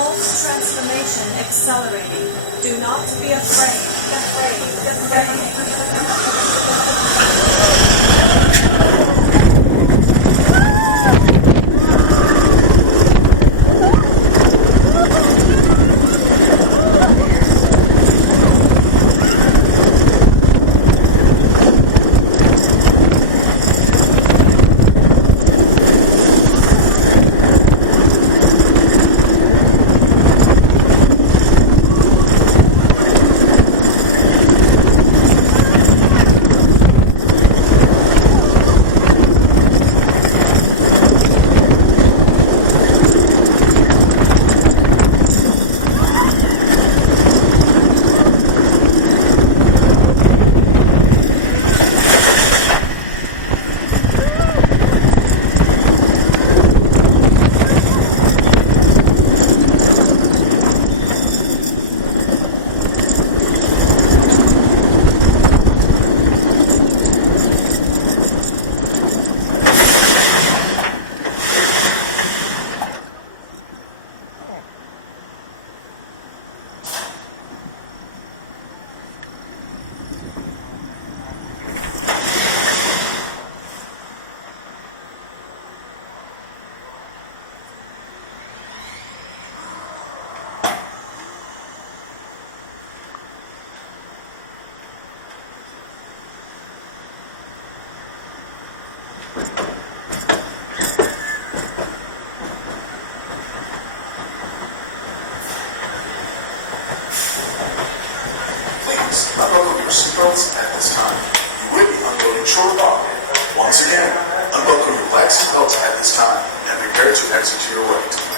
Pulse transformation accelerating. Do not be afraid. Please unbuckle your seatbelts at this time. You will be unloading short of off. Once again, unbuckle your black seatbelts at this time and prepare to exit to your right.